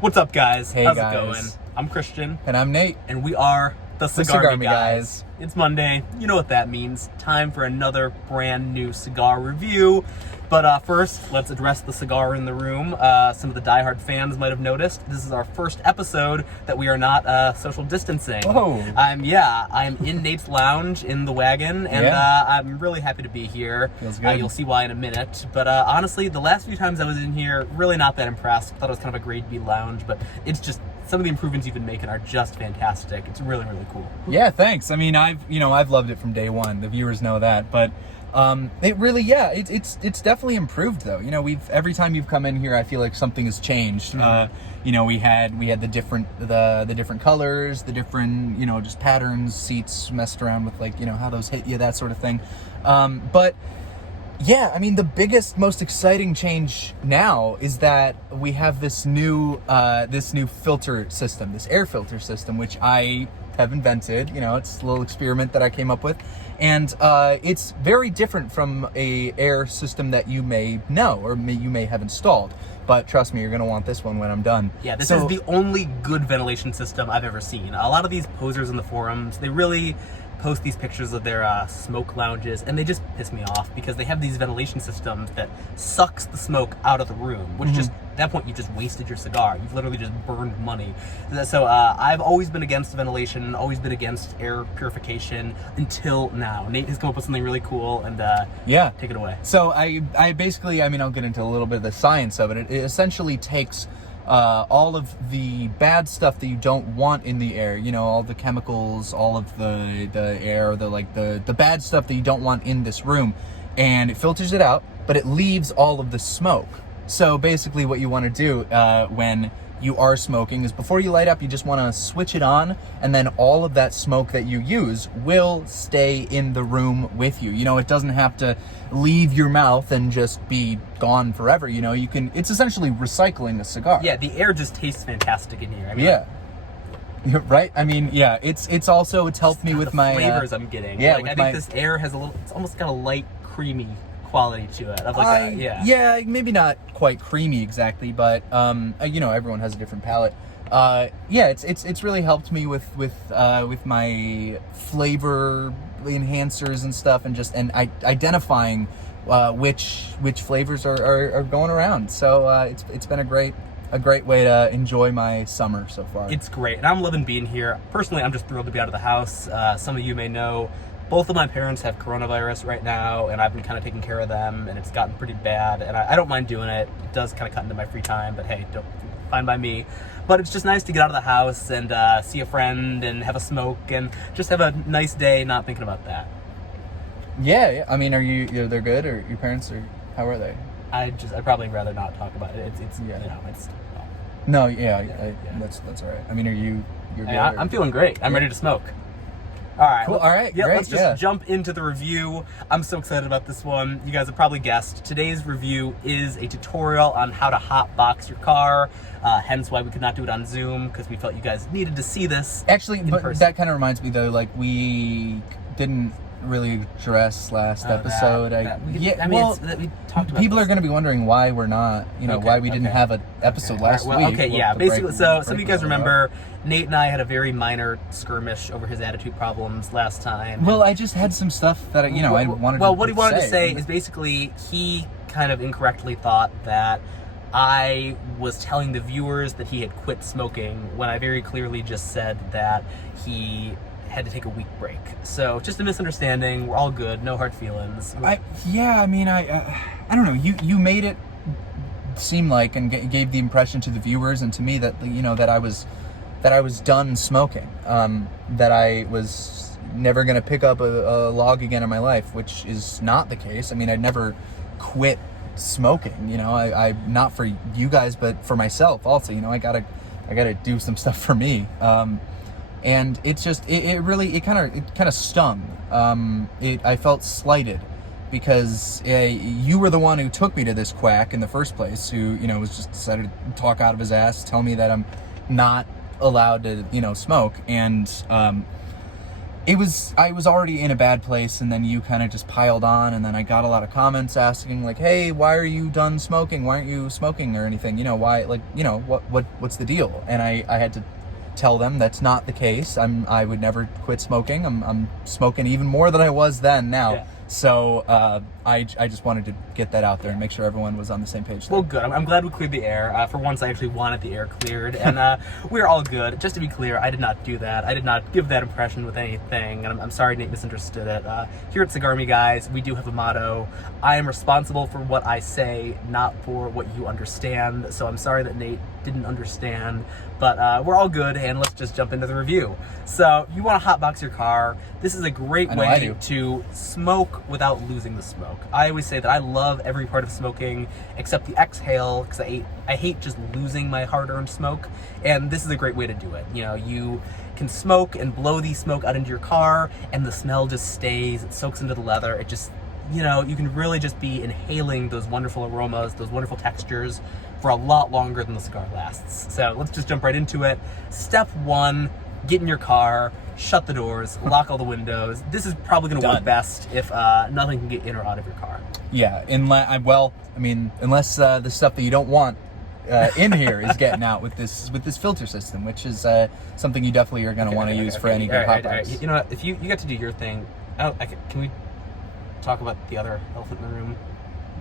What's up, guys? Hey, How's guys. it going? I'm Christian. And I'm Nate. And we are the Cigarmy guys. It's Monday. You know what that means. Time for another brand new cigar review. But first, let's address the cigar in the room. Some of the diehard fans might have noticed this is our first episode that we are not social distancing. Whoa. I'm in Nate's lounge in the wagon, and I'm really happy to be here. Feels good. You'll see why in a minute. But honestly, the last few times I was in here, really not that impressed. Thought it was kind of a grade B lounge, but it's just some of the improvements you've been making are just fantastic. It's really, really cool. Yeah, thanks. I mean, I've loved it from day one. The viewers know that, but it really, it's definitely improved though. You know, every time you've come in here, I feel like something has changed. Mm-hmm. You know, we had the different colors, the different, just patterns, seats, messed around with like, how those hit you, that sort of thing. But yeah, I mean, the biggest, most exciting change now is that we have this new filter system, this air filter system, which I have invented. It's a little experiment that I came up with, and it's very different from a air system that you may know or you may have installed. But trust me, you're gonna want this one when I'm done. Yeah, this is the only good ventilation system I've ever seen. A lot of these posers in the forums, they really post these pictures of their smoke lounges, and they just piss me off because they have these ventilation systems that sucks the smoke out of the room, which just, at that point, you've just wasted your cigar. You've literally just burned money. So I've always been against ventilation, always been against air purification until now. Nate has come up with something really cool, and take it away. So I basically, I'll get into a little bit of the science of it. It essentially takes all of the bad stuff that you don't want in the air, all the chemicals, all of the air, the bad stuff that you don't want in this room, and it filters it out, but it leaves all of the smoke. So basically what you want to do when you are smoking is before you light up, you just want to switch it on, and then all of that smoke that you use will stay in the room with you. It doesn't have to leave your mouth and just be gone forever. It's essentially recycling a cigar. Yeah, the air just tastes fantastic in here. You're right. It's helped me with my flavors I'm getting. Yeah, I think this air has it's almost got a light creamy quality to it. Maybe not quite creamy exactly, but everyone has a different palate. It's really helped me with my flavor enhancers and stuff, and identifying which flavors are going around. So it's been a great way to enjoy my summer so far. It's great, and I'm loving being here. Personally, I'm just thrilled to be out of the house. Some of you may know, both of my parents have coronavirus right now, and I've been kind of taking care of them, and it's gotten pretty bad, and I don't mind doing it. It does kind of cut into my free time, but hey, fine by me. But it's just nice to get out of the house and see a friend and have a smoke and just have a nice day not thinking about that. Yeah. I mean, they're good, or your parents, or how are they? I'd probably rather not talk about it. It's No, that's all right. I mean, you're good? I'm feeling great. I'm ready to smoke. All right. Cool. All right. Yeah, great. Let's just jump into the review. I'm so excited about this one. You guys have probably guessed. Today's review is a tutorial on how to hot box your car. Hence why we could not do it on Zoom, because we felt you guys needed to see this. Actually, that kind of reminds me though, we didn't really address last episode. We talked about people are going to be wondering why we're not, why we didn't have an episode last week. Basically, so some of you guys remember, Nate and I had a very minor skirmish over his attitude problems last time. Well, I just had some stuff that I wanted. Well, what he wanted to say is basically he kind of incorrectly thought that I was telling the viewers that he had quit smoking when I very clearly just said that he had to take a week break. So just a misunderstanding. We're all good. No hard feelings. I don't know. You made it seem like and gave the impression to the viewers and to me that that I was done smoking. That I was never going to pick up a log again in my life, which is not the case. I mean, I'd never quit smoking. I not for you guys, but for myself also. I gotta do some stuff for me. And it's just it kind of stung. I felt slighted because you were the one who took me to this quack in the first place, who was just decided to talk out of his ass, tell me that I'm not allowed to smoke, and I was already in a bad place, and then you kind of just piled on, and then I got a lot of comments asking like, "Hey, why are you done smoking? Why aren't you smoking or anything? Why, like, what's the deal?" And I had to tell them that's not the case. I would never quit smoking. I'm smoking even more than I was then now. Yeah. So I just wanted to get that out there and make sure everyone was on the same page there. Well, good. I'm glad we cleared the air. For once, I actually wanted the air cleared, and we're all good. Just to be clear, I did not do that. I did not give that impression with anything, and I'm sorry Nate misunderstood it. Here at Cigarmy, guys, we do have a motto. I am responsible for what I say, not for what you understand. So I'm sorry that Nate didn't understand, but we're all good, and let's just jump into the review. So you want to hotbox your car. This is a great way to smoke without losing the smoke. I always say that I love every part of smoking except the exhale, because I hate just losing my hard-earned smoke, and this is a great way to do it. You can smoke and blow the smoke out into your car, and the smell just stays, it soaks into the leather, it just, you can really just be inhaling those wonderful aromas, those wonderful textures for a lot longer than the cigar lasts. So let's just jump right into it. Step 1, get in your car, shut the doors, lock all the windows. This is probably going to work best if nothing can get in or out of your car. Yeah, unless the stuff that you don't want in here is getting out with this filter system, which is something you definitely are going to want to use for any good hot box. You know what? If you get to do your thing, can we talk about the other elephant in the room?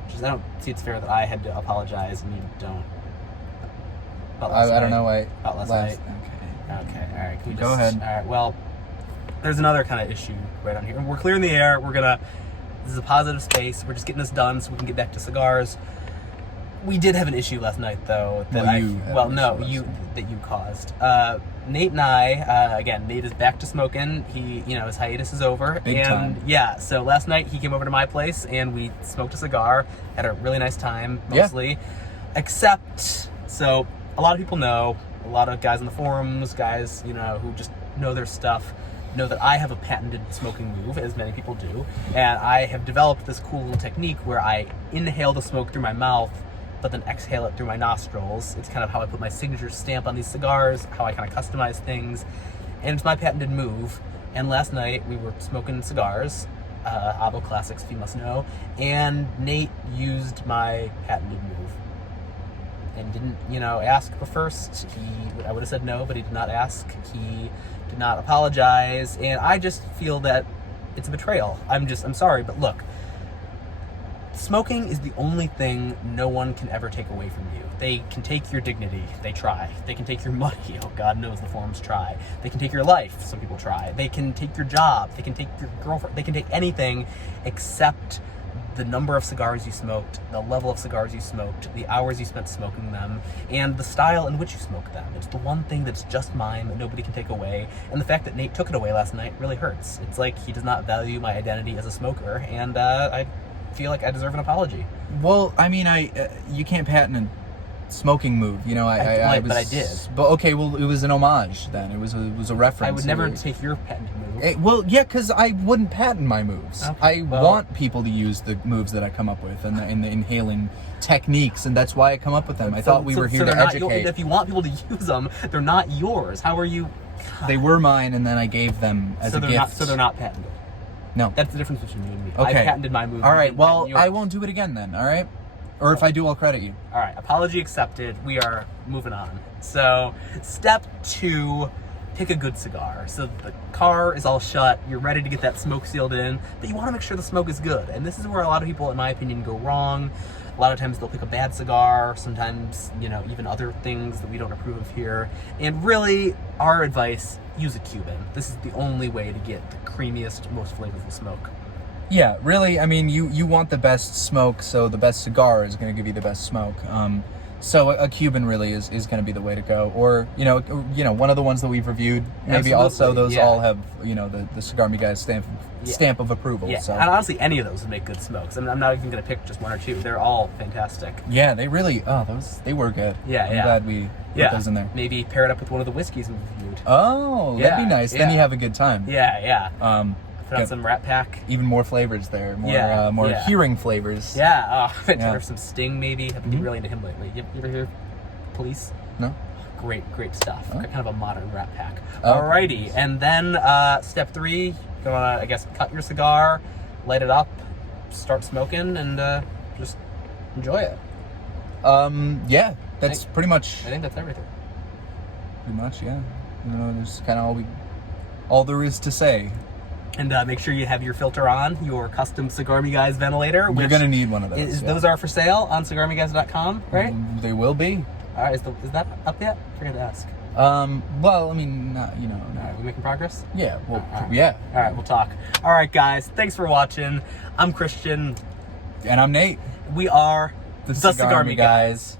Just, I don't see it's fair that I had to apologize and you don't. I don't know why. About last night. Okay. All right. Can we Go ahead. All right. Well, there's another kind of issue right on here. We're clearing the air. This is a positive space. We're just getting this done so we can get back to cigars. We did have an issue last night, though. That you caused. Nate and I, again, Nate is back to smoking. His hiatus is over. Big time. Yeah, so last night he came over to my place and we smoked a cigar. Had a really nice time, mostly. Yeah. Except, so a lot of people know, a lot of guys on the forums, guys, who just know their stuff, know that I have a patented smoking move, as many people do. And I have developed this cool little technique where I inhale the smoke through my mouth, but then exhale it through my nostrils. It's kind of how I put my signature stamp on these cigars, how I kind of customize things, and it's my patented move. And last night we were smoking cigars, Abo Classics if you must know, and Nate used my patented move and didn't, ask first. I would have said no, but he did not ask. He did not apologize, and I just feel that it's a betrayal. I'm sorry, but look, smoking is the only thing no one can ever take away from you. They can take your dignity. They try. They can take your money. Oh, God knows the forums try. They can take your life. Some people try. They can take your job. They can take your girlfriend. They can take anything except the number of cigars you smoked, the level of cigars you smoked, the hours you spent smoking them, and the style in which you smoked them. It's the one thing that's just mine that nobody can take away, and the fact that Nate took it away last night really hurts. It's like he does not value my identity as a smoker, and I feel like I deserve an apology. Well, you can't patent a smoking move. But I did. But okay, well, it was an homage then. It was a reference. I would never take your patented move. Because I wouldn't patent my moves. Okay, I want people to use the moves that I come up with and the inhaling techniques, and that's why I come up with them. I thought we were here to educate. If you want people to use them, they're not yours. How are you? They were mine, and then I gave them as a gift. So they're not patented. No. That's the difference between you and me. Okay. I patented my move. All right, well, I won't do it again then, all right? Or if I do, I'll credit you. All right, apology accepted. We are moving on. So, step 2, pick a good cigar. So the car is all shut, you're ready to get that smoke sealed in, but you want to make sure the smoke is good. And this is where a lot of people, in my opinion, go wrong. A lot of times they'll pick a bad cigar, sometimes, even other things that we don't approve of here. And really, our advice, use a Cuban. This is the only way to get the creamiest, most flavorful smoke. Yeah, really, you want the best smoke, so the best cigar is going to give you the best smoke. So a Cuban really is going to be the way to go. Or, one of the ones that we've reviewed, maybe also those all have, the Cigarmy guys stamp of approval. Yeah, so. And honestly, any of those would make good smokes. I'm not even going to pick just one or two. They're all fantastic. Yeah, they really, they were good. Yeah, I'm glad we put those in there. Maybe pair it up with one of the whiskeys we reviewed. Oh, that'd be nice. Then you have a good time. Yeah. Put on some Rat Pack. Even more flavors there. More hearing flavors. Yeah. Some Sting maybe. I've been really into him lately. You ever hear Police? No. great stuff. Oh. Kind of a modern wrap pack. Oh. Alrighty, and then step 3, you're gonna, I guess, cut your cigar, light it up, start smoking, and just enjoy it. Yeah, that's pretty much. I think that's everything. Pretty much, yeah. You know, there's kind of all there is to say. And make sure you have your filter on, your custom Cigarmy Guys ventilator. You're gonna need one of those. Those are for sale on cigarmyguys.com, right? They will be. All right, is that up yet? Forget to ask. Well, I mean, you know. All right, we making progress? Yeah. Well, All right. yeah. All right, we'll talk. All right, guys, thanks for watching. I'm Christian. And I'm Nate. We are The Cigarmy Guys.